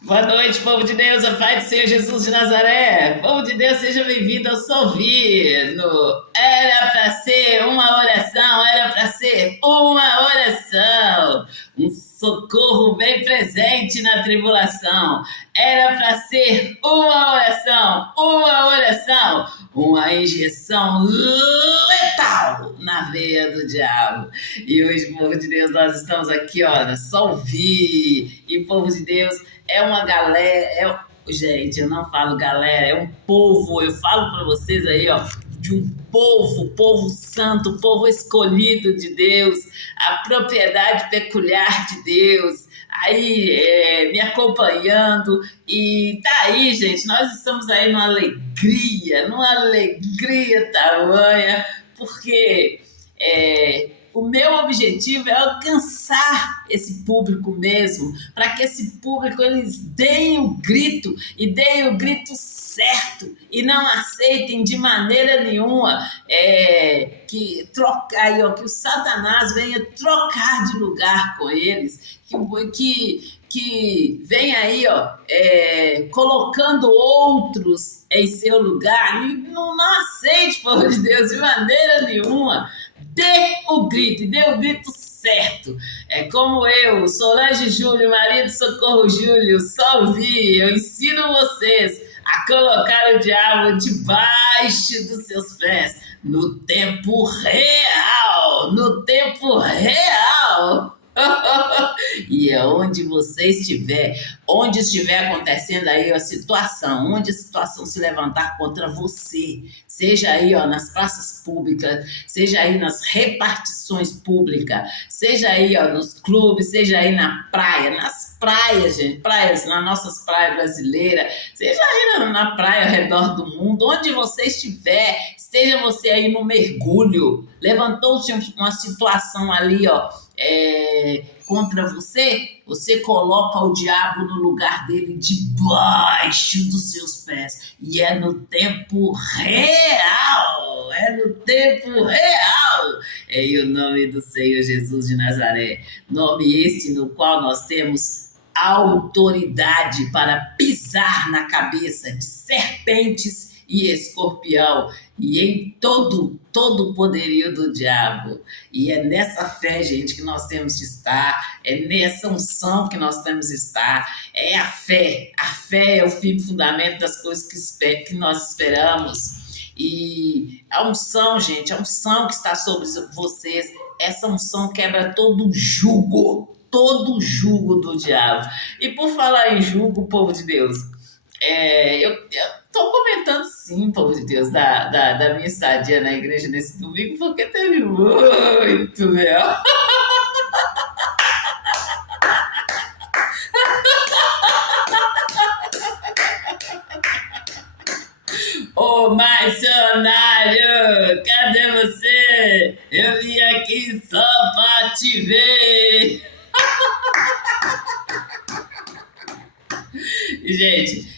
Boa noite, povo de Deus, a paz do Senhor Jesus de Nazaré. Povo de Deus, seja bem-vindo ao Solvino. Era para ser uma oração, era para ser uma oração. Um socorro bem presente na tribulação. Era para ser uma oração, uma injeção letal na veia do diabo. E hoje, povo de Deus, nós estamos aqui, ó, Solvi. E povo de Deus, é uma galera, gente, eu não falo galera, é um povo, eu falo para vocês aí, ó, de um povo santo, povo escolhido de Deus, a propriedade peculiar de Deus, aí me acompanhando, e tá aí, gente, nós estamos aí numa alegria tamanha, porque o meu objetivo é alcançar esse público mesmo, para que esse público eles deem o grito e deem o grito certo e não aceitem de maneira nenhuma que trocar, que o Satanás venha trocar de lugar com eles, que vem aí, ó, colocando outros em seu lugar. E não aceite, povo de Deus, de maneira nenhuma. Dê o grito certo. É como eu, Solange Júlio, marido Socorro Júlio, só ouvi, eu ensino vocês a colocar o diabo debaixo dos seus pés, no tempo real, no tempo real. E é onde você estiver, onde estiver acontecendo aí a situação, onde a situação se levantar contra você, seja aí, ó, nas praças públicas, seja aí nas repartições públicas, seja aí, ó, nos clubes, seja aí na praia, nas praias, gente, praias, nas nossas praias brasileiras, seja aí na praia ao redor do mundo, onde você estiver, esteja você aí no mergulho, levantou-se uma situação ali, ó, contra você, você coloca o diabo no lugar dele debaixo dos seus pés. E é no tempo real. É no tempo real. É em o nome do Senhor Jesus de Nazaré. Nome este no qual nós temos autoridade para pisar na cabeça de serpentes e escorpião e em todo o poderio do diabo. E é nessa fé, gente, que nós temos de estar, é nessa unção que nós temos de estar. É a fé. A fé é o fim fundamento das coisas que nós esperamos. E a unção, gente, a unção que está sobre vocês, essa unção quebra todo o jugo do diabo. E por falar em jugo, povo de Deus, eu estou comentando sim, povo de Deus, da minha estadia na igreja nesse domingo, porque teve muito, meu. Ô, Marcionário, cadê você? Eu vim aqui só para te ver. Gente,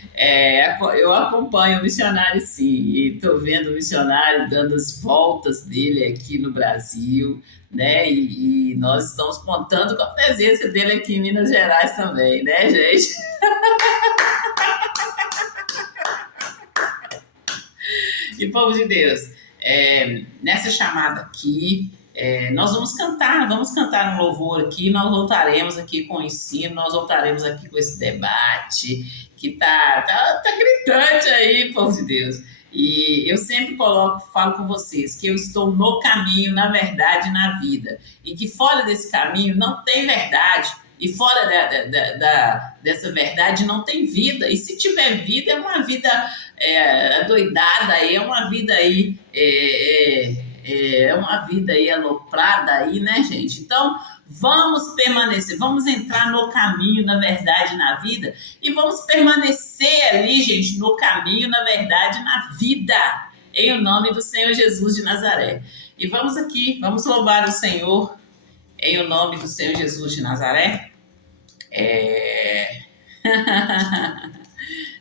eu acompanho o missionário sim, e estou vendo o missionário dando as voltas dele aqui no Brasil, né? E nós estamos contando com a presença dele aqui em Minas Gerais também, né, gente? E povo de Deus, nessa chamada aqui, nós vamos cantar um louvor aqui, nós voltaremos aqui com o ensino, nós voltaremos aqui com esse debate que tá gritante aí, povo de Deus. E eu sempre falo com vocês que eu estou no caminho, na verdade, na vida. E que fora desse caminho não tem verdade. E fora dessa verdade não tem vida. E se tiver vida, é uma vida adoidada, é uma vida aí, uma vida aí aloprada aí, né, gente? Então, vamos permanecer, vamos entrar no caminho, na verdade, na vida, e vamos permanecer ali, gente, no caminho, na verdade, na vida, em o nome do Senhor Jesus de Nazaré. E vamos aqui, vamos louvar o Senhor, em o nome do Senhor Jesus de Nazaré.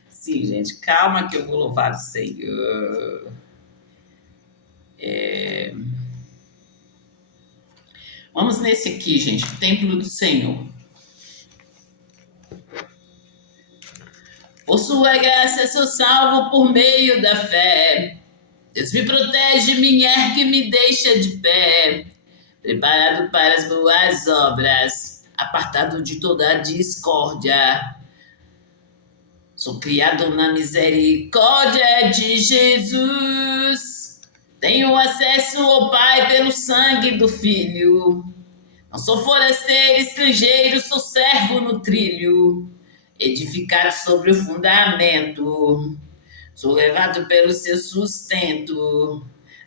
Sim, gente, calma que eu vou louvar o Senhor. Vamos nesse aqui, gente, o templo do Senhor. Por sua graça sou salvo por meio da fé. Deus me protege, me ergue e me deixa de pé. Preparado para as boas obras, apartado de toda discórdia. Sou criado na misericórdia de Jesus. Tenho acesso ao Pai pelo sangue do Filho. Não sou forasteiro, estrangeiro, sou servo no trilho, edificado sobre o fundamento. Sou levado pelo seu sustento,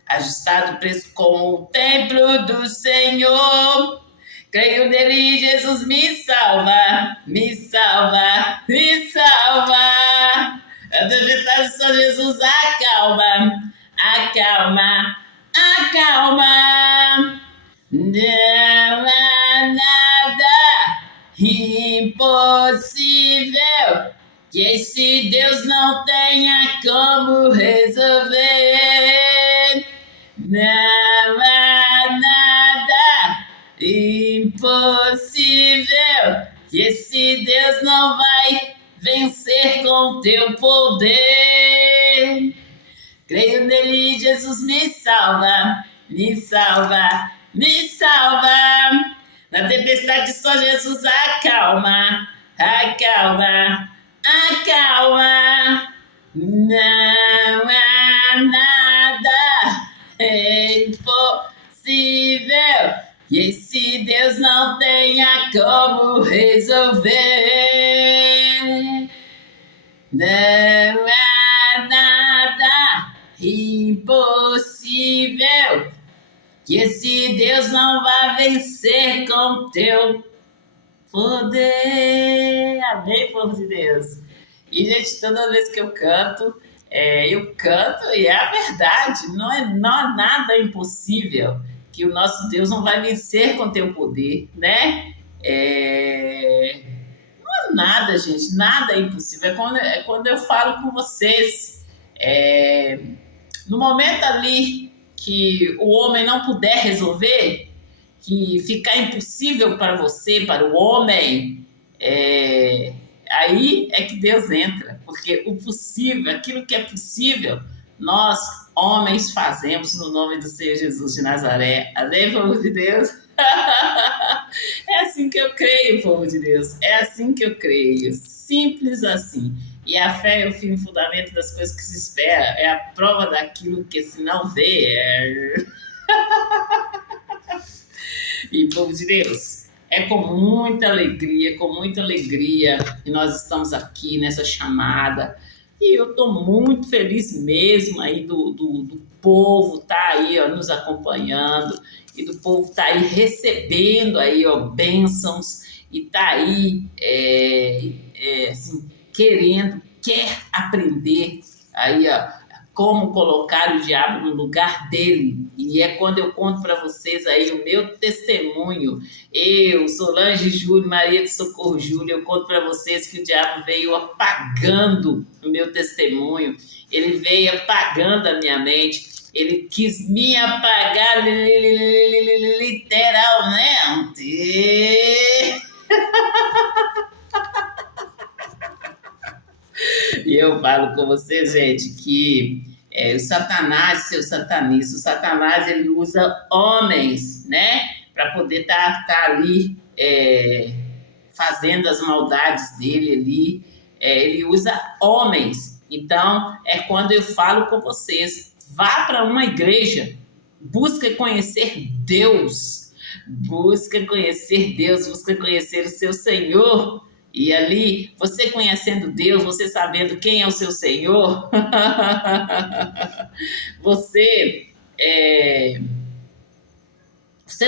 ajustado preço com o templo do Senhor. Creio nele, Jesus me salva, me salva, me salva. A tempestade só Jesus acalma, acalma, acalma. Não há nada impossível que esse Deus não tenha como resolver. Não há nada impossível que esse Deus não vai vencer com teu poder. Creio nele, Jesus me salva, me salva, me salva. Na tempestade só Jesus acalma, acalma, acalma. Não há nada impossível que esse Deus não tenha como resolver. Não há nada impossível que esse Deus não vai vencer com teu poder. Amém, povo de Deus. E, gente, toda vez que eu canto e é a verdade. Não há nada impossível que o nosso Deus não vai vencer com teu poder, né? Não há nada, gente, nada é impossível. É quando eu falo com vocês, no momento ali que o homem não puder resolver, que ficar impossível para você, para o homem, aí é que Deus entra, porque o possível, aquilo que é possível, nós, homens, fazemos no nome do Senhor Jesus de Nazaré. Amém, povo de Deus? É assim que eu creio, povo de Deus. É assim que eu creio. Simples assim. E a fé é o fim e fundamento das coisas que se espera. É a prova daquilo que se não vê. E, povo de Deus, é com muita alegria que nós estamos aqui nessa chamada. E eu estou muito feliz mesmo aí do povo tá aí, ó, nos acompanhando, e do povo tá aí recebendo aí, ó, bênçãos, e tá aí assim, quer aprender aí, ó, como colocar o diabo no lugar dele. E é quando eu conto para vocês aí o meu testemunho. Eu, Solange Júlio, Maria de Socorro Júlio, eu conto para vocês que o diabo veio apagando o meu testemunho. Ele veio apagando a minha mente. Ele quis me apagar literalmente. E eu falo com vocês, gente, que o Satanás, seu satanista, o Satanás, ele usa homens, né, para poder tá ali fazendo as maldades dele ali. Ele usa homens. Então, é quando eu falo com vocês, vá para uma igreja, busca conhecer Deus, busca conhecer Deus, busca conhecer o seu Senhor. E ali, você conhecendo Deus, você sabendo quem é o seu Senhor, você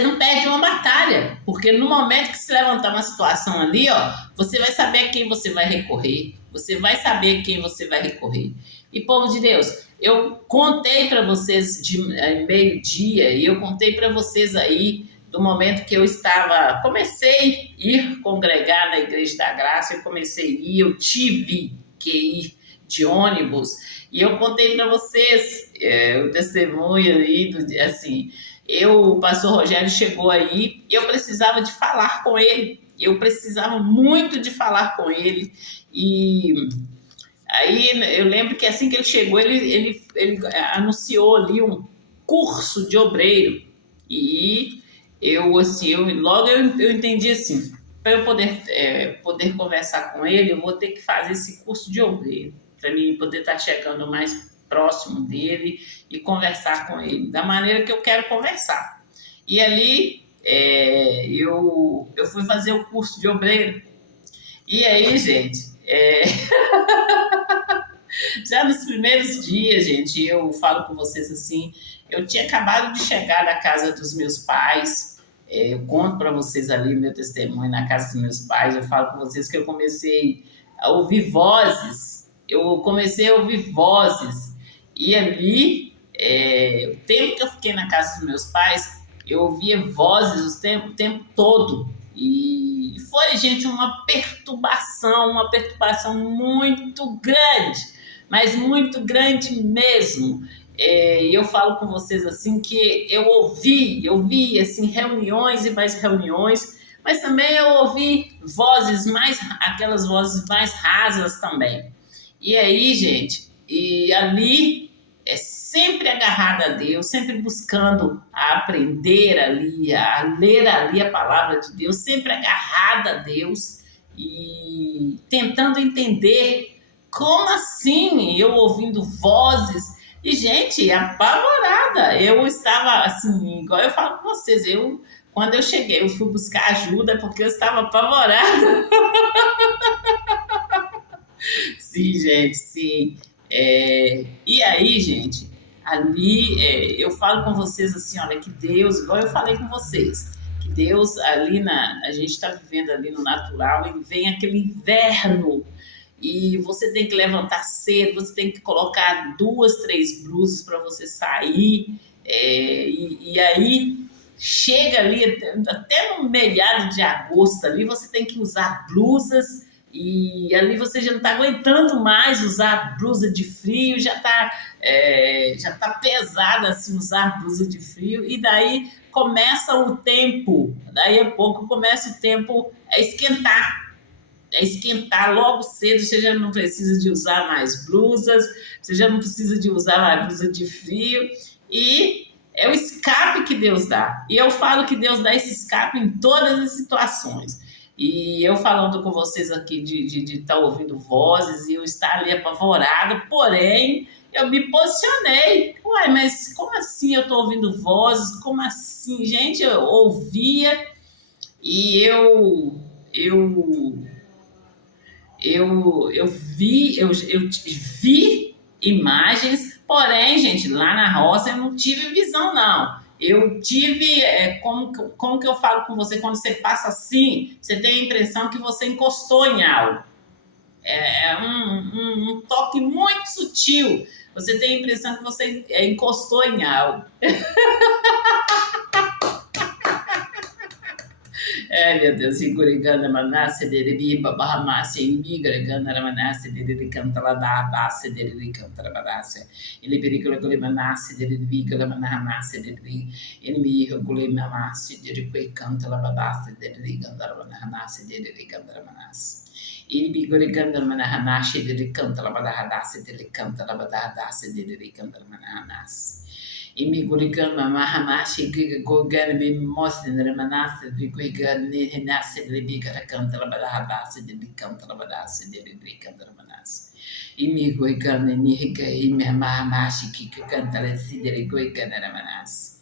não perde uma batalha, porque no momento que se levantar uma situação ali, ó, você vai saber a quem você vai recorrer, você vai saber a quem você vai recorrer. E, povo de Deus, eu contei para vocês de meio-dia, e eu contei para vocês aí do momento que eu comecei a ir congregar na Igreja da Graça, eu tive que ir de ônibus, e eu contei para vocês o testemunho aí, assim, o pastor Rogério chegou aí, e eu precisava de falar com ele, eu precisava muito de falar com ele, e Aí eu lembro que assim que ele chegou, ele anunciou ali um curso de obreiro. E logo eu entendi assim, para eu poder conversar com ele, eu vou ter que fazer esse curso de obreiro, para mim poder estar chegando mais próximo dele e conversar com ele da maneira que eu quero conversar. E ali eu fui fazer o curso de obreiro. E aí, gente, já nos primeiros dias, gente, eu falo com vocês assim, eu tinha acabado de chegar da casa dos meus pais, eu conto para vocês ali meu testemunho na casa dos meus pais, eu falo com vocês que eu comecei a ouvir vozes, e ali, o tempo que eu fiquei na casa dos meus pais, eu ouvia vozes o tempo todo, e foi, gente, uma perturbação muito grande, mas muito grande mesmo. E eu falo com vocês assim que eu vi assim reuniões e mais reuniões, mas também eu ouvi aquelas vozes mais rasas também. E aí, gente, e ali sempre agarrada a Deus, sempre buscando a aprender ali, a ler ali a palavra de Deus, sempre agarrada a Deus e tentando entender como assim eu ouvindo vozes e gente apavorada. Eu estava assim, igual eu falo com vocês, quando eu cheguei, eu fui buscar ajuda porque eu estava apavorada. Sim, gente, sim. E aí, gente, ali eu falo com vocês assim, olha, que Deus, igual eu falei com vocês, que Deus a gente está vivendo ali no natural e vem aquele inverno e você tem que levantar cedo, você tem que colocar 2, 3 blusas para você sair, e aí chega ali até no meado de agosto ali, você tem que usar blusas e ali você já não está aguentando mais usar blusa de frio, já tá pesado assim usar blusa de frio e daí a pouco começa o tempo a esquentar logo cedo, você já não precisa de usar mais blusas, você já não precisa de usar mais blusa de frio e é o escape que Deus dá. E eu falo que Deus dá esse escape em todas as situações. E eu falando com vocês aqui de estar ouvindo vozes e eu estar ali apavorado, porém eu me posicionei. Uai, mas como assim eu estou ouvindo vozes? Como assim? Gente, eu ouvia e eu eu vi imagens, porém, gente, lá na roça eu não tive visão, não. Eu tive, como que eu falo com você, quando você passa assim, você tem a impressão que você encostou em algo. É um toque muito sutil. Você tem a impressão que você encostou em algo. Meu Deus, Igorigana Manasse, Deribiba, Bahamassi, Imigragana Ramanasse, Dericantala da Basse, Dericantala Badasse, Ilibericola Gulimanasse, Deribigala Manahamasse, Deri, Inimigo Gulimamasse, Dericantala Badasse, Dericantala Manahanasse, Dericantala Manasse. Ilibigoriganda Manahanashi, Dericantala Badahadasse, Dericantala Badahadasse, Dericantala Manahanasse. Imigurigama Mahamashi Gigan me Mosin Remanasa Vigan Nasa Libigara Cantala Badahadasi de Cantala Badasi de Cantala Manas. Imiguigan Nihiga Mahamashi Kika Cantala Sidere Guigan Ramanas.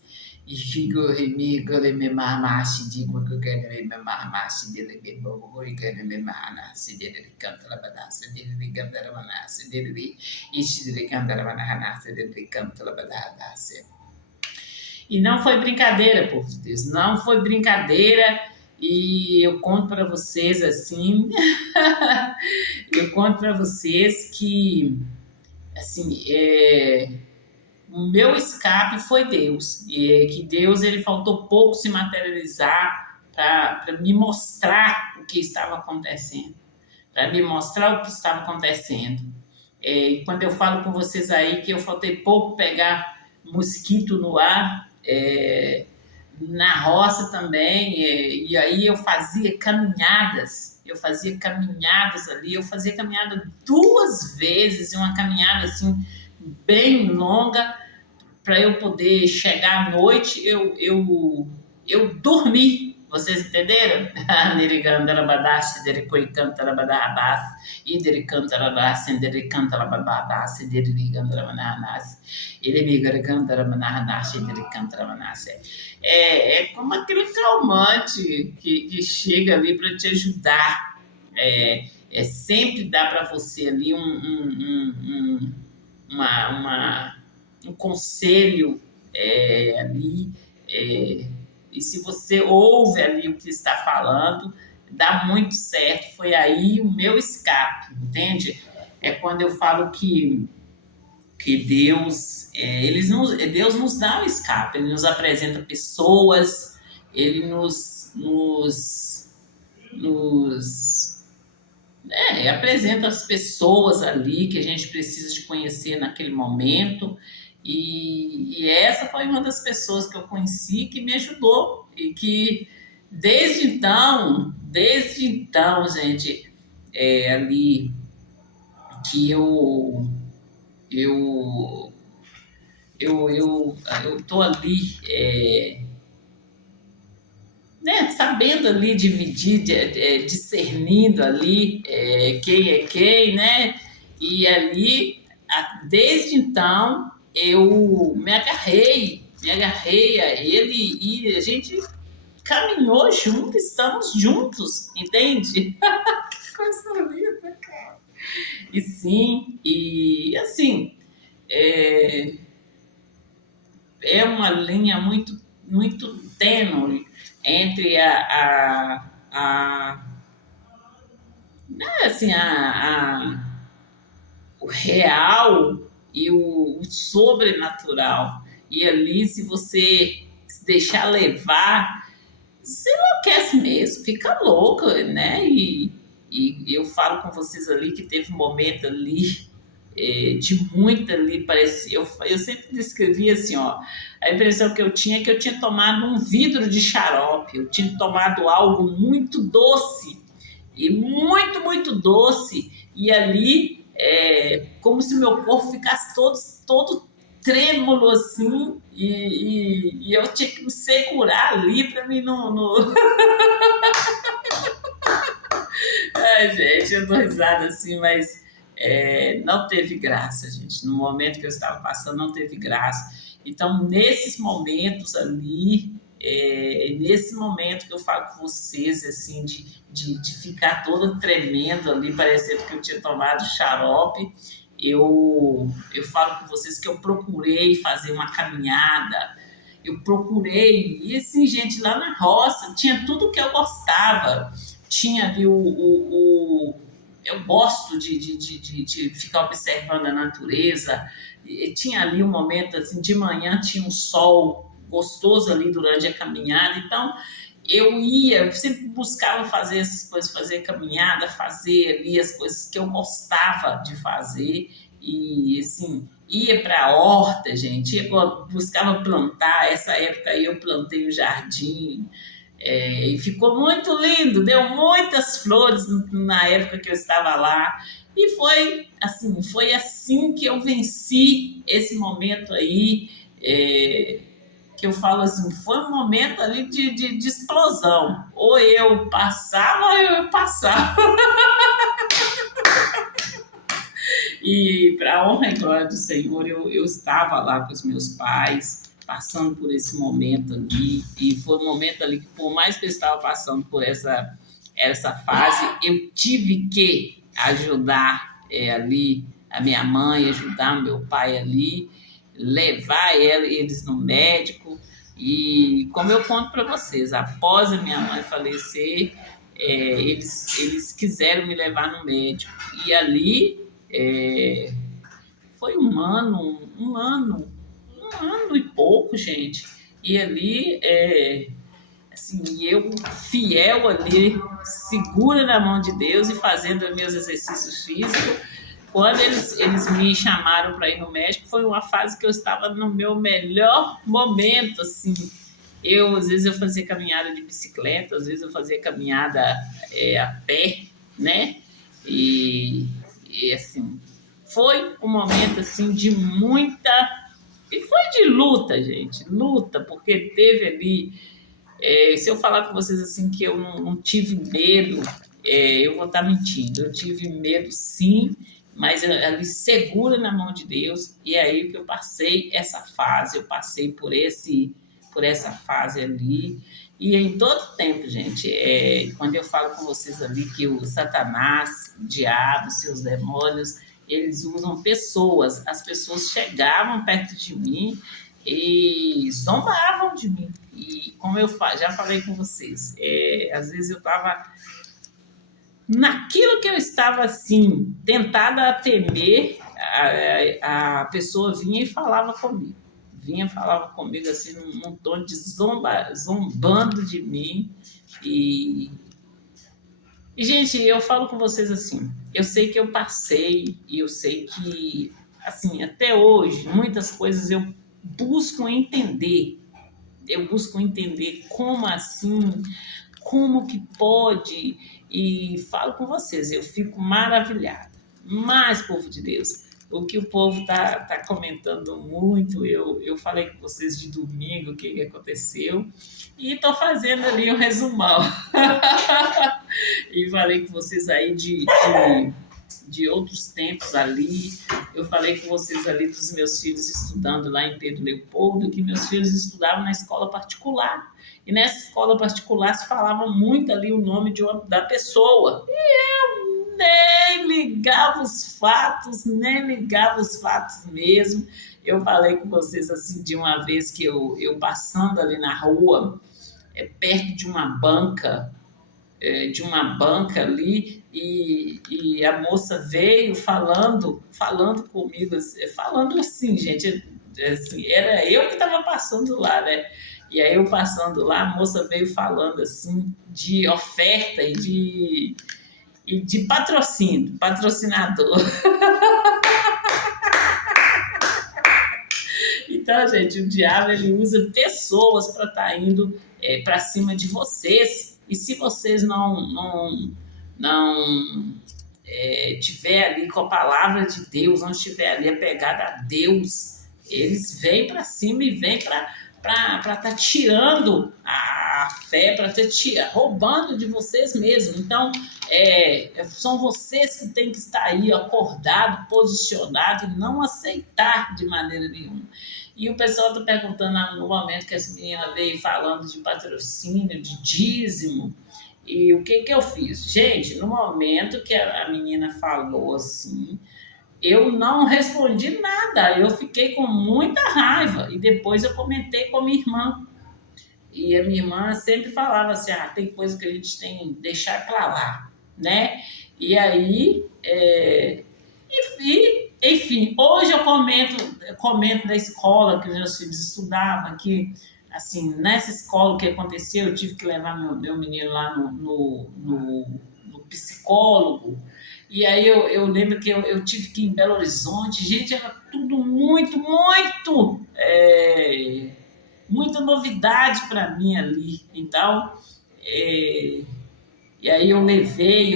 Ihigo Himigo me Mahamashi de Gugan me Mahamashi de Libo Guigan me Mahanasi de Cantala Badasi de Gandara Manasi de Ishi de Cantala Manahanasi de Cantala Badahadasi. E não foi brincadeira, povo de Deus, não foi brincadeira. E eu conto para vocês assim, eu conto para vocês que, assim, o meu escape foi Deus, e que Deus ele faltou pouco se materializar para me mostrar o que estava acontecendo, para me mostrar o que estava acontecendo. E quando eu falo com vocês aí que eu faltei pouco pegar mosquito no ar, na roça também, e aí eu fazia caminhadas eu fazia caminhadas ali, eu fazia caminhada 2 vezes, uma caminhada assim bem longa, para eu poder chegar à noite, eu dormi. Vocês entenderam? Nerigandarabadashi, dericoicantarabadabas, idericantarabas, dericantarababas, derigandarabananas, ilimigargandarabananas, dericantarabananas. É como aquele calmante que chega ali para te ajudar. Sempre dá para você ali um conselho ali, e se você ouve ali o que está falando, dá muito certo. Foi aí o meu escape, entende? É quando eu falo que Deus, Deus nos dá um escape, Ele nos apresenta pessoas, Ele nos apresenta as pessoas ali que a gente precisa de conhecer naquele momento. E essa foi uma das pessoas que eu conheci que me ajudou e que desde então, gente, ali que eu eu tô ali, né, sabendo ali dividir, discernindo ali quem é quem, né? E ali, desde então, eu me agarrei a ele e a gente caminhou junto, estamos juntos, entende? Que coisa linda, cara. E sim, e assim, é, é uma linha muito, muito tênue entre assim, o real e o sobrenatural. E ali, se você se deixar levar, você enlouquece mesmo, fica louco, né? E eu falo com vocês ali que teve um momento ali de muita ali, parecia. Eu sempre descrevi assim, ó, a impressão que eu tinha é que eu tinha tomado um vidro de xarope, eu tinha tomado algo muito doce, e muito, muito doce, e ali, como se meu corpo ficasse todo trêmulo assim, e eu tinha que me segurar ali para mim não... Ai, gente, eu dou risada assim, mas não teve graça, gente. No momento que eu estava passando, não teve graça. Então, nesses momentos ali, nesse momento que eu falo com vocês, assim, de ficar toda tremendo ali, parecendo que eu tinha tomado xarope, eu falo com vocês que eu procurei fazer uma caminhada, eu procurei, e assim, gente, lá na roça, tinha tudo que eu gostava. Tinha ali eu gosto de ficar observando a natureza. E tinha ali um momento assim, de manhã tinha um sol gostoso ali durante a caminhada. Então eu sempre buscava fazer essas coisas, fazer caminhada, fazer ali as coisas que eu gostava de fazer. E assim, ia para a horta, gente, buscava plantar. Essa época aí eu plantei o jardim. E ficou muito lindo, deu muitas flores na época que eu estava lá. E foi assim que eu venci esse momento aí, que eu falo assim, foi um momento ali de explosão. Ou eu passava, ou eu passava. E para a honra e glória do Senhor, eu estava lá com os meus pais, passando por esse momento ali, e foi um momento ali que, por mais que eu estava passando por essa fase, eu tive que ajudar ali a minha mãe, ajudar meu pai ali, levar eles no médico. E como eu conto para vocês, após a minha mãe falecer, eles quiseram me levar no médico. E ali foi um ano e pouco, gente. E ali, assim, eu fiel ali, segura na mão de Deus e fazendo meus exercícios físicos. Quando eles me chamaram para ir no médico, foi uma fase que eu estava no meu melhor momento, assim. Às vezes eu fazia caminhada de bicicleta, às vezes eu fazia caminhada a pé, né? E, e assim, foi um momento assim de muita... E foi de luta, gente, luta, porque teve ali... se eu falar com vocês assim que eu não tive medo, eu vou estar mentindo. Eu tive medo sim, mas ali segura na mão de Deus, e é aí que eu passei essa fase, eu passei por essa fase ali. E em todo tempo, gente, quando eu falo com vocês ali que o Satanás, o diabo, seus demônios, eles usam pessoas. As pessoas chegavam perto de mim e zombavam de mim. E como eu já falei com vocês, às vezes eu estava naquilo que eu estava assim, tentada a temer, a pessoa vinha e falava comigo. Vinha, falava comigo assim, num tom de zombando de mim. E, gente, eu falo com vocês assim, eu sei que eu passei, e eu sei que, assim, até hoje, muitas coisas eu busco entender. Eu busco entender como assim, como que pode, e falo com vocês, eu fico maravilhada. Mas, povo de Deus, o que o povo tá comentando muito, eu falei com vocês de domingo, o que aconteceu, e estou fazendo ali um resumão. E falei com vocês aí de outros tempos ali. Eu falei com vocês ali dos meus filhos estudando lá em Pedro Leopoldo, que meus filhos estudavam na escola particular. E nessa escola particular se falava muito ali o nome da pessoa. E eu nem ligava os fatos, nem ligava os fatos mesmo. Eu falei com vocês assim de uma vez que eu passando ali na rua, perto de uma banca ali, e a moça veio falando comigo, falando assim, gente, assim, era eu que estava passando lá, né? E aí eu passando lá, a moça veio falando assim de oferta e de patrocínio, patrocinador. Então, gente, o diabo ele usa pessoas para estar indo para cima de vocês. E se vocês não tiver ali com a palavra de Deus, não estiver ali apegado a Deus, eles vêm para cima e vêm para estar tirando a fé, para estar roubando de vocês mesmos. Então, são vocês que têm que estar aí acordado, posicionado e não aceitar de maneira nenhuma. E o pessoal está perguntando no momento que essa menina veio falando de patrocínio, de dízimo, e o que eu fiz? Gente, no momento que a menina falou assim, eu não respondi nada, eu fiquei com muita raiva, e depois eu comentei com a minha irmã. E a minha irmã sempre falava assim, tem coisa que a gente tem que deixar para lá, né? E aí, enfim, hoje eu comento da escola que os meus filhos estudavam, que, assim, nessa escola o que aconteceu, eu tive que levar meu menino lá no psicólogo, e aí eu lembro que eu tive que ir em Belo Horizonte, gente, era tudo muita novidade para mim ali, então... E aí eu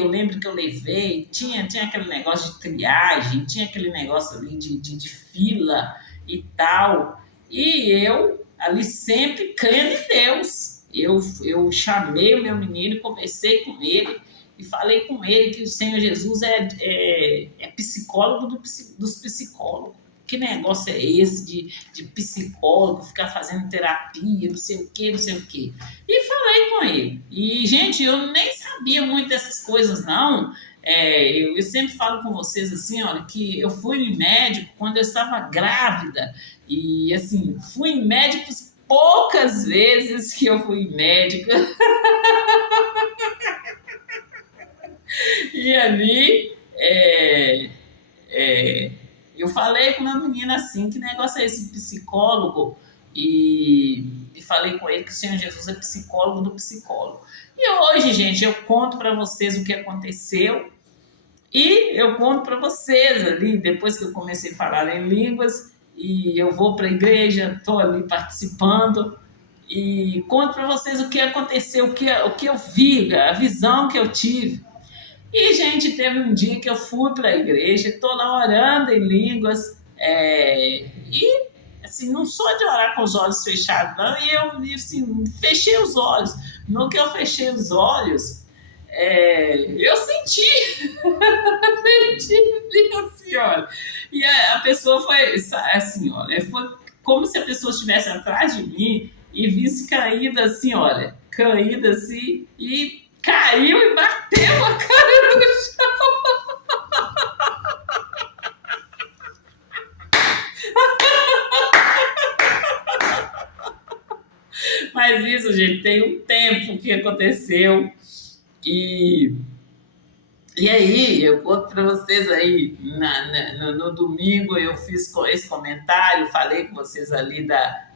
lembro que eu levei, tinha aquele negócio de triagem, tinha aquele negócio ali de fila e tal. E eu ali sempre crendo em Deus. Eu chamei o meu menino, conversei com ele e falei com ele que o Senhor Jesus é psicólogo dos psicólogos. Que negócio é esse de psicólogo, ficar fazendo terapia, não sei o quê, não sei o quê. E falei com ele. E, gente, eu nem sabia muito dessas coisas, não. Eu sempre falo com vocês assim, olha, que eu fui em médico quando eu estava grávida. E, assim, fui em médicos poucas vezes que eu fui em médico. E ali, eu falei com meu menino assim, que negócio é esse psicólogo? E falei com ele que o Senhor Jesus é psicólogo do psicólogo. E hoje, gente, eu conto para vocês o que aconteceu e eu conto para vocês ali, depois que eu comecei a falar em línguas, e eu vou para a igreja, estou ali participando, e conto para vocês o que aconteceu, o que eu vi, a visão que eu tive. E, gente, teve um dia que eu fui para a igreja, estou lá orando em línguas, e, assim, não sou de orar com os olhos fechados, não, e eu, assim, fechei os olhos. No que eu fechei os olhos, eu senti, senti, assim, olha. E a pessoa foi, assim, olha, foi como se a pessoa estivesse atrás de mim e visse caída, assim, olha, caída, assim, e caiu e bateu a cara no chão. Mas isso, gente, tem um tempo que aconteceu. E, e aí, eu conto para vocês aí, no domingo eu fiz esse comentário, falei com vocês ali da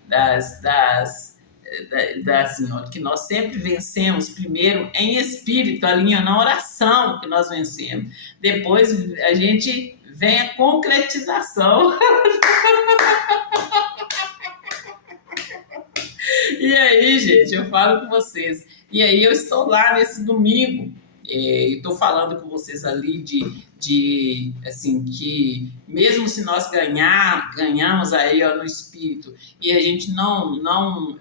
senhora, que nós sempre vencemos primeiro em espírito, a linha na oração que nós vencemos. Depois a gente vem a concretização. E aí, gente, eu falo com vocês. E aí eu estou lá nesse domingo, estou falando com vocês ali assim, que mesmo se nós ganhamos aí ó, no espírito e a gente não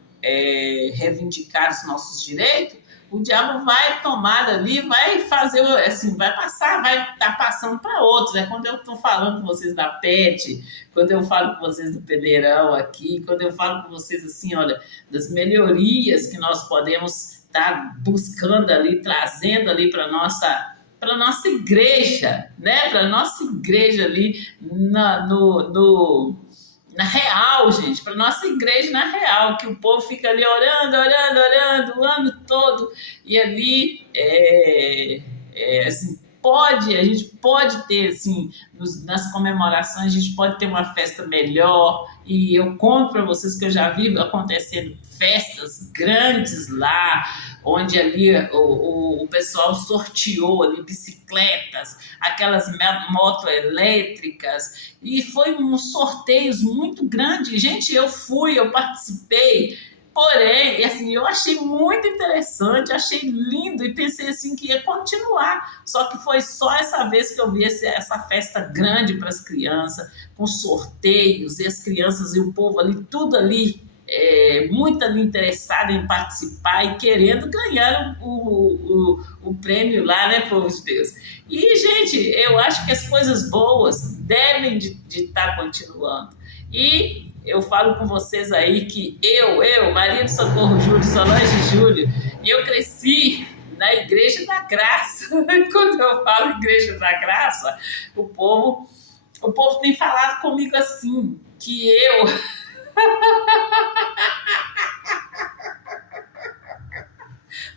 reivindicar os nossos direitos, o diabo vai tomar ali, vai fazer, assim, vai passar, vai estar passando para outros. É quando eu estou falando com vocês da PET, quando eu falo com vocês do Peneirão aqui, quando eu falo com vocês assim, olha, das melhorias que nós podemos estar buscando ali, trazendo ali para nossa igreja, né? Para nossa igreja ali na real, gente, para nossa igreja na real, que o povo fica ali orando, orando, orando o ano todo, e ali assim, a gente pode ter, assim, nas comemorações, a gente pode ter uma festa melhor, e eu conto para vocês que eu já vi acontecendo festas grandes lá, onde ali o pessoal sorteou ali bicicletas, aquelas motos elétricas, e foi uns sorteios muito grandes. Gente, eu participei, porém, assim, eu achei muito interessante, achei lindo e pensei assim que ia continuar. Só que foi só essa vez que eu vi essa festa grande para as crianças, com sorteios, e as crianças e o povo ali, tudo ali muito ali interessado em participar e querendo ganhar o prêmio lá, né, povo de Deus? E, gente, eu acho que as coisas boas devem de estar continuando. E eu falo com vocês aí que Maria do Socorro Júlio, Solange Júlio, eu cresci na Igreja da Graça. Quando eu falo Igreja da Graça, o povo tem falado comigo assim, que eu...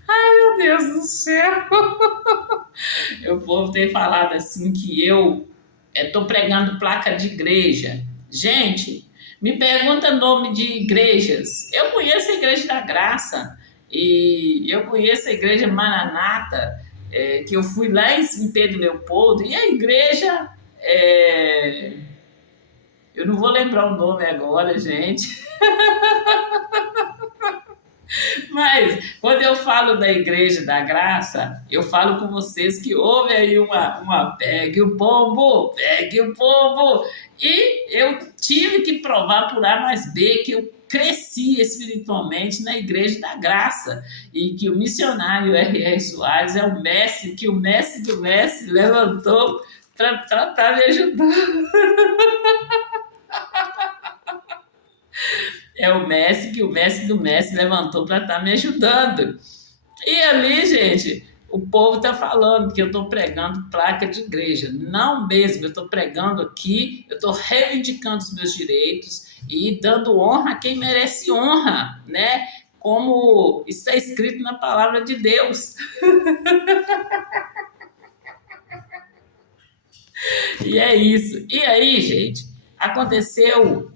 Ai, meu Deus do céu! O povo tem falado assim que eu estou pregando placa de igreja. Gente, me pergunta nome de igrejas. Eu conheço a Igreja da Graça e eu conheço a Igreja Maranata, que eu fui lá em Pedro Leopoldo, e a igreja... eu não vou lembrar o nome agora, gente. Mas, quando eu falo da Igreja da Graça, eu falo com vocês que houve aí uma pegue o pombo, pegue o pombo. E eu tive que provar por A mais B que eu cresci espiritualmente na Igreja da Graça. E que o missionário R.R. Soares é o mestre, que o mestre do mestre levantou para estar me ajudando. É o mestre que o mestre do mestre levantou para estar me ajudando. E ali, gente, o povo está falando que eu estou pregando placa de igreja. Não mesmo, eu estou pregando aqui, eu estou reivindicando os meus direitos e dando honra a quem merece honra, né? Como está escrito na palavra de Deus. E é isso. E aí, gente, aconteceu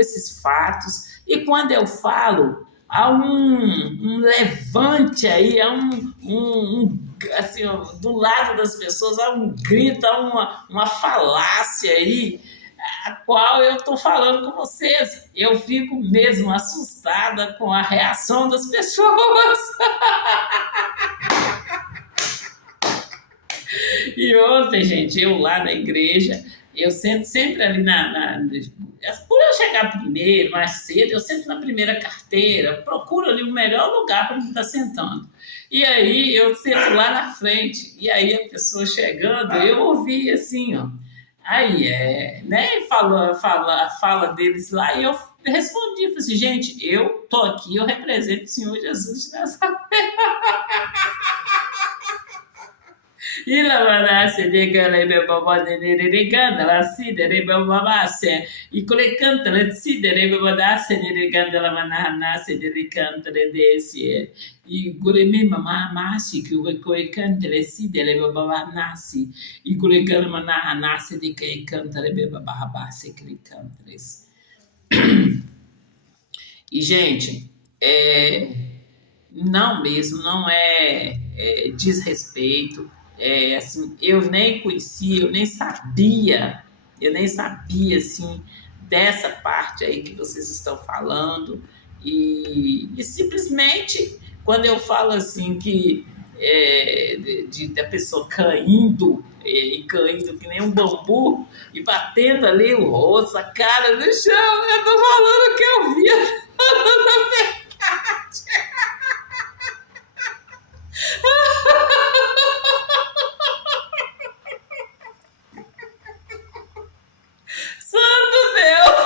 esses fatos, e quando eu falo, há um levante aí, há assim, do lado das pessoas, há um grito, há uma falácia aí. a qual eu estou falando com vocês. Eu fico mesmo assustada com a reação das pessoas. E ontem, gente, eu lá na igreja, eu sento sempre ali por eu chegar primeiro, mais cedo, eu sento na primeira carteira, procuro ali o melhor lugar para estar sentando. E aí eu sento lá na frente, e aí a pessoa chegando, eu ouvi assim, ó. Aí né? Fala deles lá, e eu respondi, falei assim, gente, eu tô aqui, eu represento o Senhor Jesus de Nazaré. E la manase de gale be baba de ganda la si de be baba se e cole canta le si de be baba se de ganda la manana se de canta le desi e gole me mama masi que o cole canta le si de be baba nasi e cole ganda manana se de que canta le be baba se que canta les. E gente, não mesmo, não é desrespeito. Assim, eu nem conhecia, eu nem sabia assim dessa parte aí que vocês estão falando e simplesmente quando eu falo assim que da pessoa caindo e caindo que nem um bambu e batendo ali o rosto, a cara no chão, eu tô falando o que eu via na verdade. Santo Deus!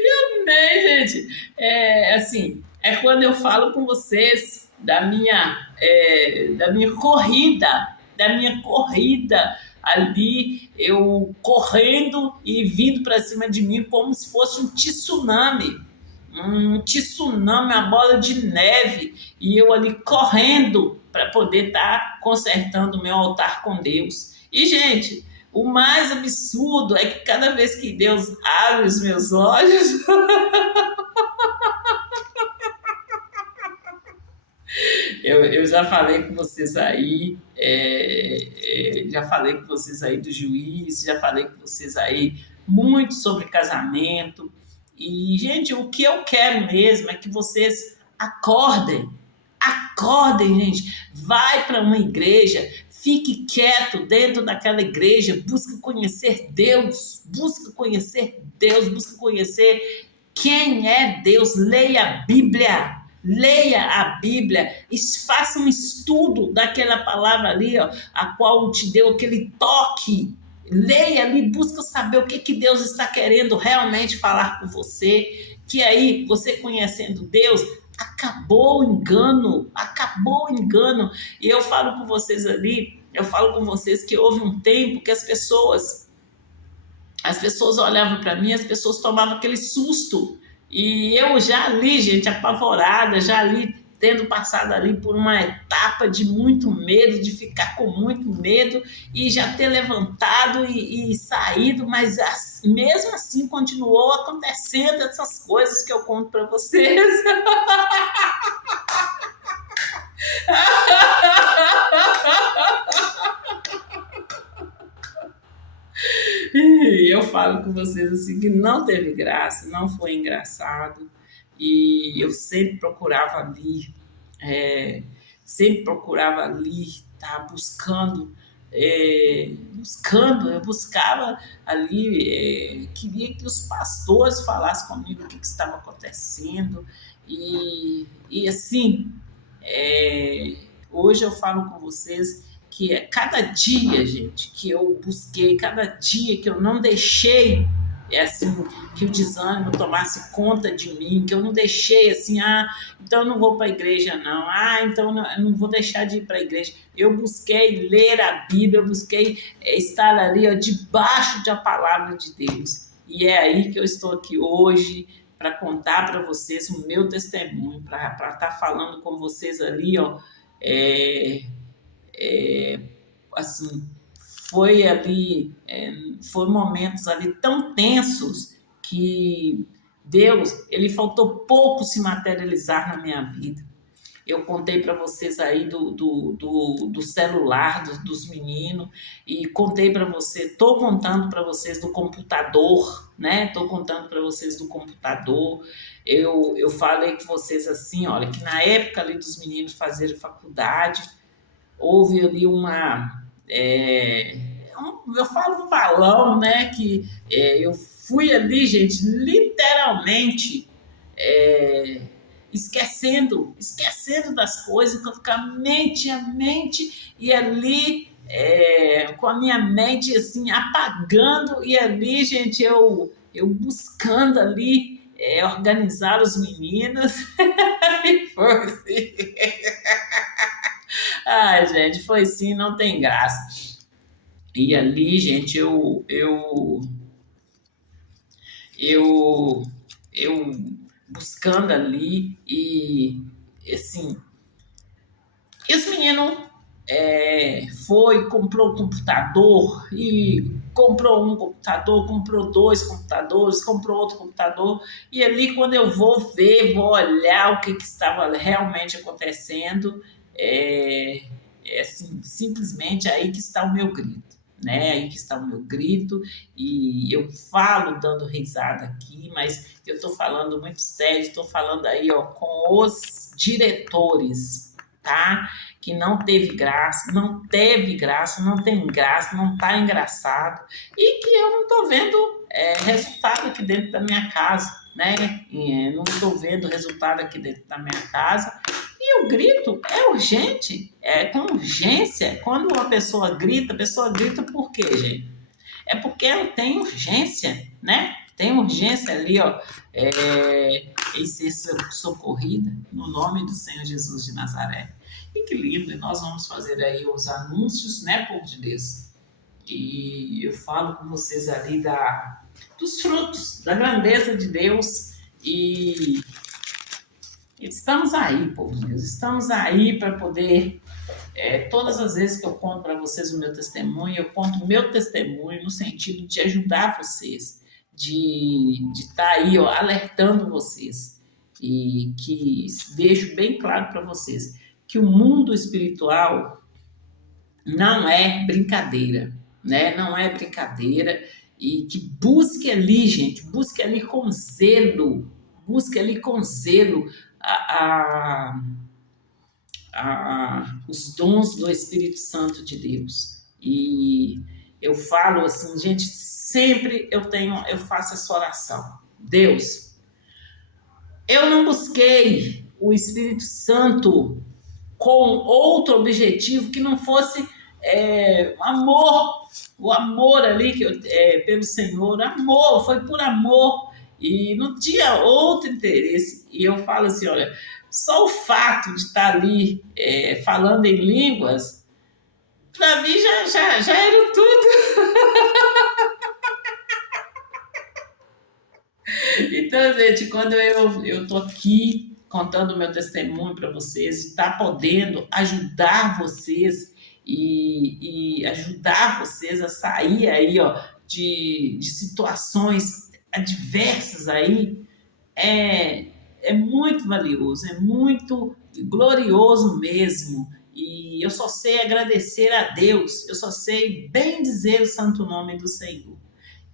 E amém, gente. Assim, quando eu falo com vocês da minha corrida ali, eu correndo e vindo para cima de mim como se fosse um tsunami, uma bola de neve, e eu ali correndo para poder estar consertando o meu altar com Deus. E, gente, o mais absurdo é que cada vez que Deus abre os meus olhos, eu já falei com vocês aí, já falei com vocês aí do juiz, já falei com vocês aí muito sobre casamento. E, gente, o que eu quero mesmo é que vocês acordem. Acordem, gente. Vai para uma igreja, fique quieto dentro daquela igreja, busque conhecer Deus, busque conhecer quem é Deus. Leia a Bíblia, faça um estudo daquela palavra ali, ó, a qual te deu aquele toque. Leia ali, busca saber o que Deus está querendo realmente falar com você, que aí, você conhecendo Deus, acabou o engano. E eu falo com vocês ali, eu falo com vocês que houve um tempo que as pessoas olhavam para mim, as pessoas tomavam aquele susto. E eu já ali, gente, apavorada, já ali tendo passado ali por uma etapa de muito medo, de ficar com muito medo e já ter levantado e saído, mas mesmo assim continuou acontecendo essas coisas que eu conto para vocês. E eu falo com vocês assim que não teve graça, não foi engraçado. E eu sempre procurava ali, tá? Eu buscava ali, queria que os pastores falassem comigo o que estava acontecendo. E assim, hoje eu falo com vocês que cada dia, gente, que eu busquei, cada dia que eu não deixei assim, que o desânimo tomasse conta de mim, que eu não deixei assim, então eu não vou para a igreja não, então eu não vou deixar de ir para a igreja. Eu busquei ler a Bíblia, eu busquei estar ali, ó, debaixo da palavra de Deus. E é aí que eu estou aqui hoje para contar para vocês o meu testemunho, para estar falando com vocês ali, ó, assim, foi momentos ali tão tensos que Deus, ele faltou pouco se materializar na minha vida. Eu contei para vocês aí do celular dos meninos e contei para você, estou contando para vocês do computador, né? Estou contando para vocês do computador. Eu falei com vocês assim, olha, que na época ali dos meninos fazerem faculdade, houve ali eu falo um balão, né? Que eu fui ali, gente, literalmente é, esquecendo das coisas, com a mente e ali com a minha mente assim apagando e ali, gente, eu buscando ali organizar os meninos e foi assim. Ai, gente, foi sim, não tem graça. E ali, gente, eu, eu buscando ali e assim, e os meninos comprou um computador e comprou um computador, comprou dois computadores, comprou outro computador e ali quando eu vou ver, vou olhar o que estava realmente acontecendo, assim, simplesmente aí que está o meu grito. Né? Aí que está o meu grito, e eu falo dando risada aqui, mas eu estou falando muito sério, estou falando aí ó, com os diretores, tá? Que não teve graça, não teve graça, não tem graça, não está engraçado, e que eu não estou vendo resultado aqui dentro da minha casa, né? Não estou vendo resultado aqui dentro da minha casa. E o grito é urgente, é com urgência. Quando uma pessoa grita, a pessoa grita por quê, gente? É porque ela tem urgência, né? Tem urgência ali, ó, em ser socorrida no nome do Senhor Jesus de Nazaré. E que lindo, e nós vamos fazer aí os anúncios, né, povo de Deus? E eu falo com vocês ali dos frutos, da grandeza de Deus e estamos aí, povo de Deus, estamos aí para poder. Todas as vezes que eu conto para vocês o meu testemunho, eu conto o meu testemunho no sentido de ajudar vocês, de estar aí ó, alertando vocês. E que deixo bem claro para vocês que o mundo espiritual não é brincadeira, né? Não é brincadeira. E que busque ali, gente, busque ali com zelo, busque ali com zelo a os dons do Espírito Santo de Deus. E eu falo assim, gente, sempre eu faço essa oração. Deus, eu não busquei o Espírito Santo com outro objetivo que não fosse amor, o amor ali pelo Senhor, amor, foi por amor e não tinha outro interesse. E eu falo assim, olha, só o fato de estar ali falando em línguas, para mim já era tudo. Então, gente, quando eu tô aqui contando o meu testemunho para vocês, está podendo ajudar vocês e ajudar vocês a sair aí, ó, de situações adversas aí, é, é muito valioso, é muito glorioso mesmo. E eu só sei agradecer a Deus, eu só sei bem dizer o santo nome do Senhor.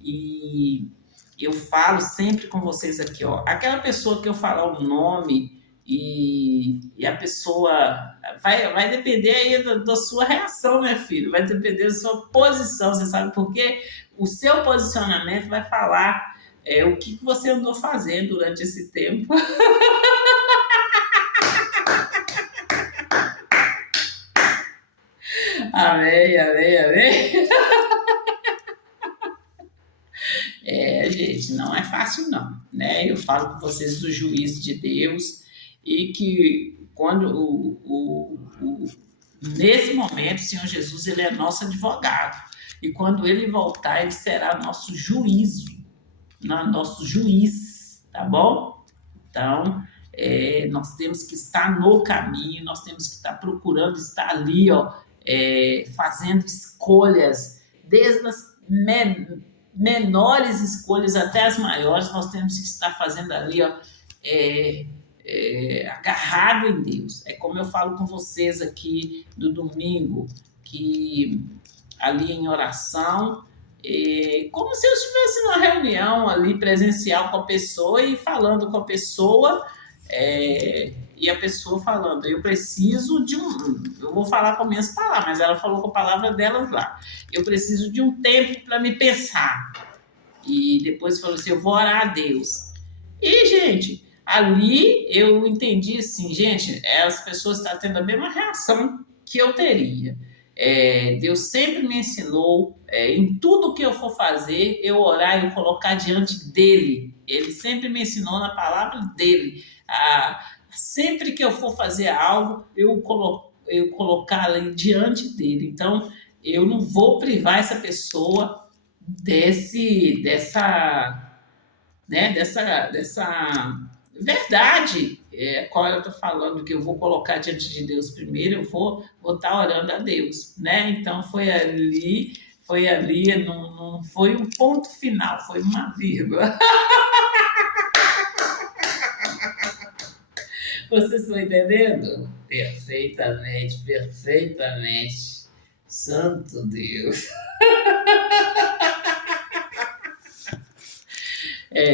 E eu falo sempre com vocês aqui, ó, aquela pessoa que eu falar o nome e a pessoa vai depender aí da sua reação, né, filho? Vai depender da sua posição, você sabe por quê? O seu posicionamento vai falar o que você andou fazendo durante esse tempo. Amém, amém, amém. Gente, não é fácil não, né? Eu falo com vocês do juízo de Deus e que quando nesse momento o Senhor Jesus ele é nosso advogado e quando ele voltar ele será nosso nosso juiz, tá bom? Então nós temos que estar no caminho, nós temos que estar procurando estar ali, ó, fazendo escolhas desde as menores escolhas até as maiores, nós temos que estar fazendo ali, ó, agarrado em Deus. É como eu falo com vocês aqui do domingo, que ali em oração, como se eu estivesse numa reunião ali presencial com a pessoa e falando com a pessoa, e a pessoa falando, eu preciso de eu vou falar com minhas palavras, mas ela falou com a palavra delas lá, eu preciso de um tempo para me pensar. E depois falou assim, eu vou orar a Deus. E, gente, ali eu entendi assim, gente, as pessoas estão tendo a mesma reação que eu teria. Deus sempre me ensinou, em tudo que eu for fazer, eu orar e eu colocar diante dele. Ele sempre me ensinou na palavra dele. Sempre que eu for fazer algo, eu colocar ali diante dele. Então, eu não vou privar essa pessoa dessa verdade, qual eu estou falando, que eu vou colocar diante de Deus primeiro, eu vou estar orando a Deus, né? Então foi ali, não foi um ponto final, foi uma vírgula. Vocês estão entendendo? Perfeitamente, perfeitamente. Santo Deus.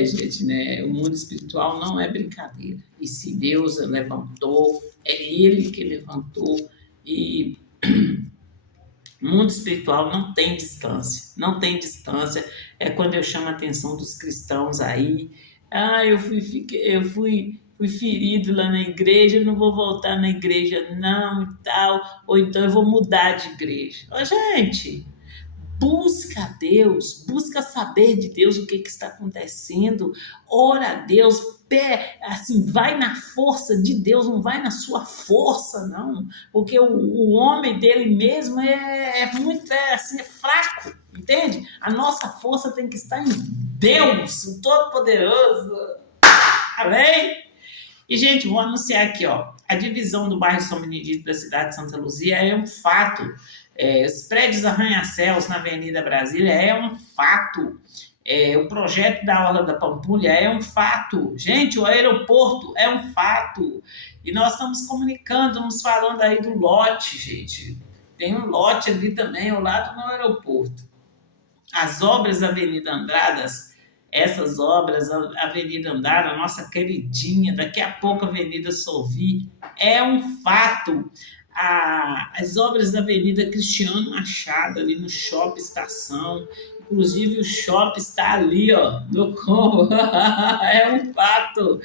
Gente, né? O mundo espiritual não é brincadeira. E se Deus levantou, é Ele que levantou. E o mundo espiritual não tem distância. Não tem distância. É quando eu chamo a atenção dos cristãos aí. Eu fui ferido lá na igreja, não vou voltar na igreja não e tal. Ou então eu vou mudar de igreja. Ô, gente, busca a Deus, busca saber de Deus o que está acontecendo, ora a Deus, assim, vai na força de Deus, não vai na sua força, não, porque o homem dele mesmo muito, assim, é fraco, entende? A nossa força tem que estar em Deus, o Todo-Poderoso, amém? E, gente, vou anunciar aqui, ó, a divisão do bairro São Benedito da cidade de Santa Luzia é um fato. Os prédios arranha-céus na Avenida Brasília é um fato. O projeto da Orla da Pampulha é um fato. Gente, o aeroporto é um fato. E nós estamos comunicando, estamos falando aí do lote, gente. Tem um lote ali também, ao lado do aeroporto. As obras da Avenida Andradas, essas obras, a Avenida Andara, a nossa queridinha, daqui a pouco a Avenida Solvi, é um fato. As obras da Avenida Cristiano Machado, ali no Shopping Estação, inclusive o shopping está ali, ó, no combo, é um fato.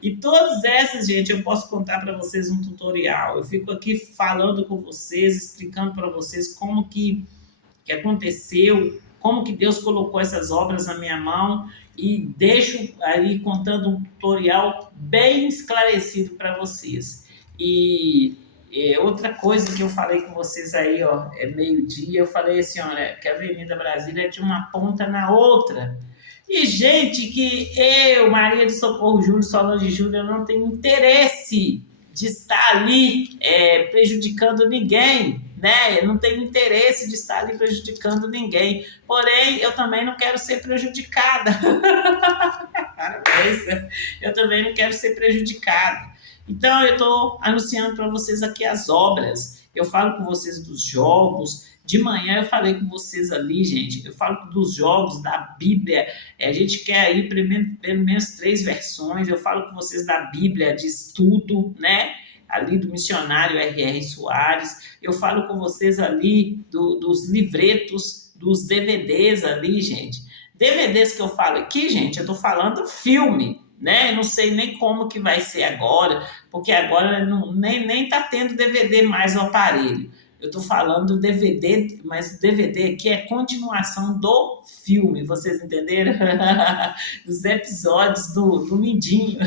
E todas essas, gente, eu posso contar para vocês um tutorial. Eu fico aqui falando com vocês, explicando para vocês como que aconteceu, como que Deus colocou essas obras na minha mão e deixo aí contando um tutorial bem esclarecido para vocês. E outra coisa que eu falei com vocês aí, ó, meio-dia, eu falei assim, olha, que a Avenida Brasília é de uma ponta na outra. E, gente, que eu, Maria de Socorro Júnior, Solange Júnior, não tenho interesse de estar ali prejudicando ninguém, né? Eu não tenho interesse de estar ali prejudicando ninguém. Porém, eu também não quero ser prejudicada. Eu também não quero ser prejudicada. Então, eu estou anunciando para vocês aqui as obras. Eu falo com vocês dos jogos. De manhã eu falei com vocês ali, gente. Eu falo dos jogos da Bíblia. A gente quer aí pelo menos 3 versões. Eu falo com vocês da Bíblia de estudo, né? Ali do missionário R.R. Soares. Eu falo com vocês ali dos livretos, dos DVDs ali, gente. DVDs que eu falo aqui, gente, eu estou falando filme, né? Eu não sei nem como que vai ser agora, porque agora nem tá tendo DVD mais no aparelho. Eu estou falando do DVD, mas o DVD aqui é continuação do filme, vocês entenderam? Dos episódios do Mindinho.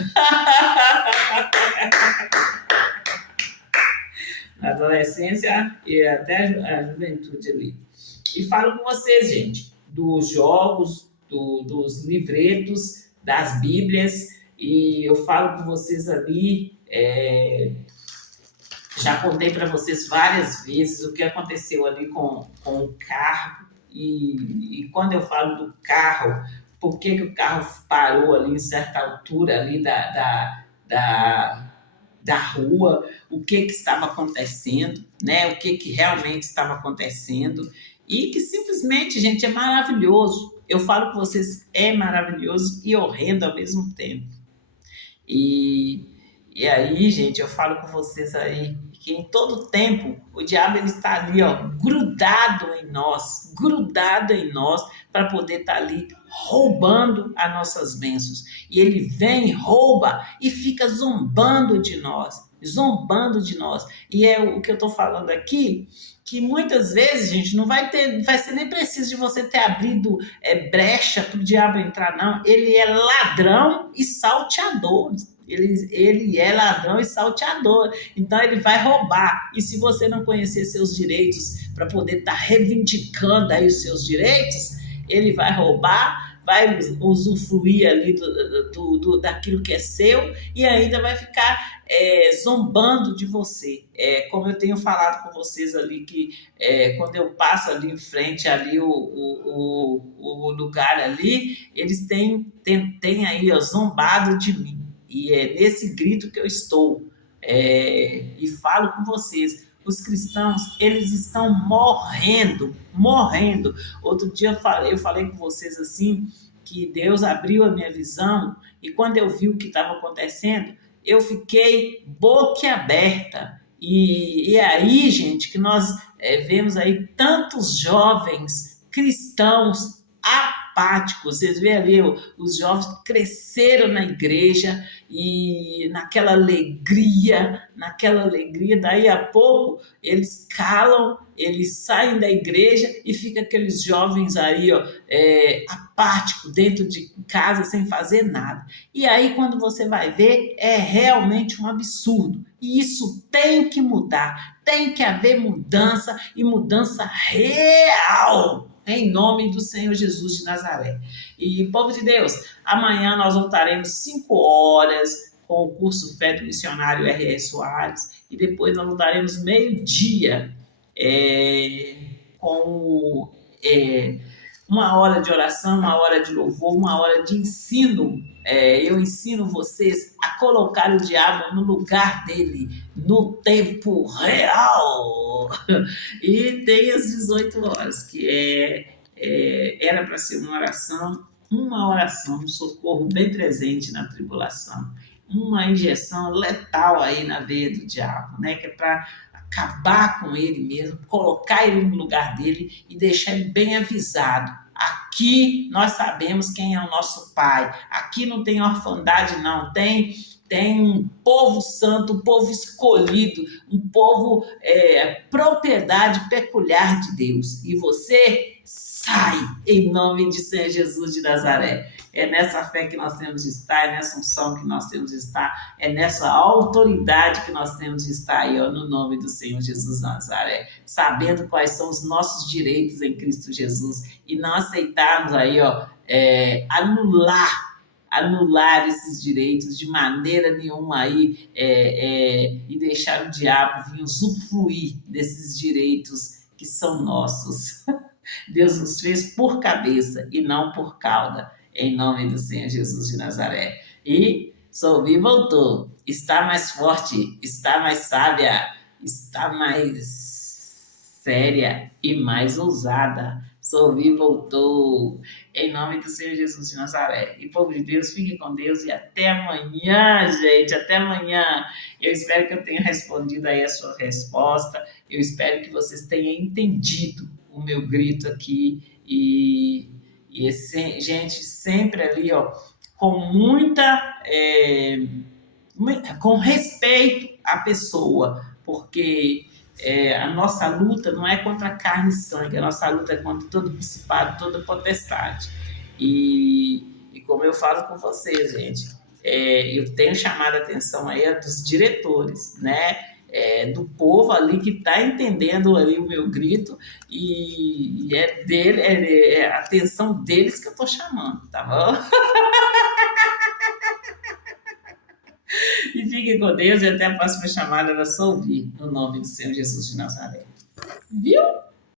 Na adolescência e até a juventude ali. E falo com vocês, gente, dos jogos, dos livretos, das Bíblias, e eu falo com vocês ali, já contei para vocês várias vezes o que aconteceu ali com o carro, e quando eu falo do carro, por que o carro parou ali em certa altura ali da, da rua, o que estava acontecendo, né? O que realmente estava acontecendo. E que simplesmente, gente, é maravilhoso. Eu falo com vocês, é maravilhoso e horrendo ao mesmo tempo. E, e aí, gente, eu falo com vocês aí que em todo tempo o diabo ele está ali, ó, grudado em nós, para poder estar ali roubando as nossas bênçãos. E ele vem, rouba e fica zombando de nós, zombando de nós. E é o que eu estou falando aqui, que muitas vezes, gente, não vai ser nem preciso de você ter abrido brecha para o diabo entrar, não. Ele é ladrão e salteador. Ele é ladrão e salteador. Então ele vai roubar. E se você não conhecer seus direitos para poder estar reivindicando aí os seus direitos, ele vai roubar, vai usufruir ali daquilo que é seu e ainda vai ficar zombando de você. Como eu tenho falado com vocês ali, que quando eu passo ali em frente ali o lugar ali, eles têm aí ó, zombado de mim. E é nesse grito que eu estou. E falo com vocês, os cristãos, eles estão morrendo, morrendo. Outro dia eu falei com vocês assim, que Deus abriu a minha visão, e quando eu vi o que estava acontecendo, eu fiquei boquiaberta. E é aí, gente, que nós vemos aí tantos jovens cristãos apáticos. Vocês veem ali, os jovens cresceram na igreja e naquela alegria, daí a pouco eles calam, eles saem da igreja e fica aqueles jovens aí, ó, apáticos dentro de casa sem fazer nada. E aí quando você vai ver, é realmente um absurdo. E isso tem que mudar, tem que haver mudança e mudança real. Em nome do Senhor Jesus de Nazaré. E, povo de Deus, amanhã nós voltaremos 5 horas com o curso Fé do Missionário R.R. Soares. E depois nós voltaremos meio-dia com uma hora de oração, uma hora de louvor, uma hora de ensino. Eu ensino vocês a colocar o diabo no lugar dele, no tempo real. E tem as 18 horas, que era para ser uma oração, um socorro bem presente na tribulação, uma injeção letal aí na veia do diabo, né? Que é para acabar com ele mesmo, colocar ele no lugar dele e deixar ele bem avisado. Aqui nós sabemos quem é o nosso Pai. Aqui não tem orfandade, não. Tem um povo santo, um povo escolhido, um povo propriedade peculiar de Deus. E você sai em nome de Senhor Jesus de Nazaré. É nessa fé que nós temos de estar, é nessa unção que nós temos de estar, é nessa autoridade que nós temos de estar aí, ó, no nome do Senhor Jesus de Nazaré, sabendo quais são os nossos direitos em Cristo Jesus e não aceitarmos aí, ó, anular esses direitos de maneira nenhuma aí e deixar o diabo vir usufruir desses direitos que são nossos. Deus nos fez por cabeça e não por cauda, em nome do Senhor Jesus de Nazaré. E Solvi voltou, está mais forte, está mais sábia, está mais séria e mais ousada. Solvi voltou, em nome do Senhor Jesus de Nazaré. E povo de Deus, fiquem com Deus e até amanhã, gente, até amanhã. Eu espero que eu tenha respondido aí a sua resposta, eu espero que vocês tenham entendido o meu grito aqui e gente, sempre ali, ó, com com respeito à pessoa, porque a nossa luta não é contra carne e sangue, a nossa luta é contra todo principado, toda potestade. E como eu falo com vocês, gente, eu tenho chamado a atenção aí dos diretores, né? Do povo ali que está entendendo ali o meu grito e é a atenção deles que eu estou chamando, tá bom? E fiquem com Deus e até a próxima chamada. Era só ouvir no nome do Senhor Jesus de Nazaré. Viu?